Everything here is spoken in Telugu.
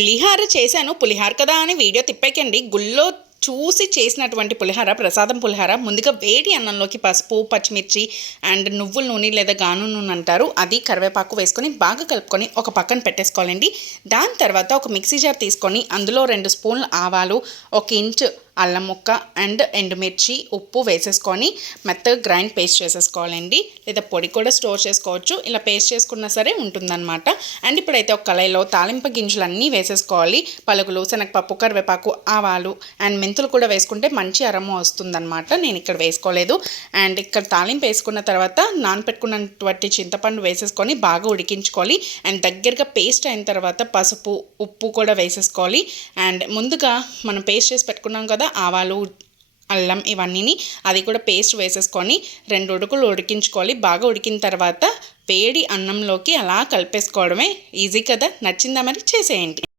పులిహార చేశాను. పులిహార కదా అని వీడియో తిప్పేకండి. గుళ్ళో చూసి చేసినటువంటి పులిహార ప్రసాదం పులిహార ముందుగా వేడి అన్నంలోకి పసుపు పచ్చిమిర్చి అండ్ నువ్వుల నూనె లేదా గాను నూనె అంటారు. అది కరివేపాకు వేసుకొని బాగా కలుపుకొని ఒక పక్కన పెట్టేసుకోవాలండి. దాని తర్వాత ఒక మిక్సీ జార్ తీసుకొని అందులో రెండు స్పూన్లు ఆవాలు ఒక ఇంచు అల్లం ముక్క అండ్ ఎండుమిర్చి ఉప్పు వేసేసుకొని మెత్తగా గ్రైండ్ పేస్ట్ చేసేసుకోవాలండి. లేదా పొడి కూడా స్టోర్ చేసుకోవచ్చు. ఇలా పేస్ట్ చేసుకున్నా సరే ఉంటుందన్నమాట. అండ్ ఇప్పుడైతే ఒక కళాయిలో తాలింప గింజలు అన్నీ వేసేసుకోవాలి. పలుకులు శనగపప్పు కరివేపాకు ఆవాలు అండ్ మెంతులు కూడా వేసుకుంటే మంచి అరము వస్తుందన్నమాట. నేను ఇక్కడ వేసుకోలేదు. అండ్ ఇక్కడ తాలింపు వేసుకున్న తర్వాత నానపెట్టుకున్నటువంటి చింతపండు వేసేసుకొని బాగా ఉడికించుకోవాలి. అండ్ దగ్గరగా పేస్ట్ అయిన తర్వాత పసుపు ఉప్పు కూడా వేసేసుకోవాలి. అండ్ ముందుగా మనం పేస్ట్ చేసి పెట్టుకున్నాం కదా ఆవాలు అల్లం ఇవన్నీని అది కూడా పేస్ట్ వేసేసుకొని రెండు ఉడుకులు ఉడికించుకోవాలి. బాగా ఉడికిన తర్వాత వేడి అన్నంలోకి అలా కలిపేసుకోవడమే ఈజీ కదా? నచ్చిందా మరి? చేసేయండి.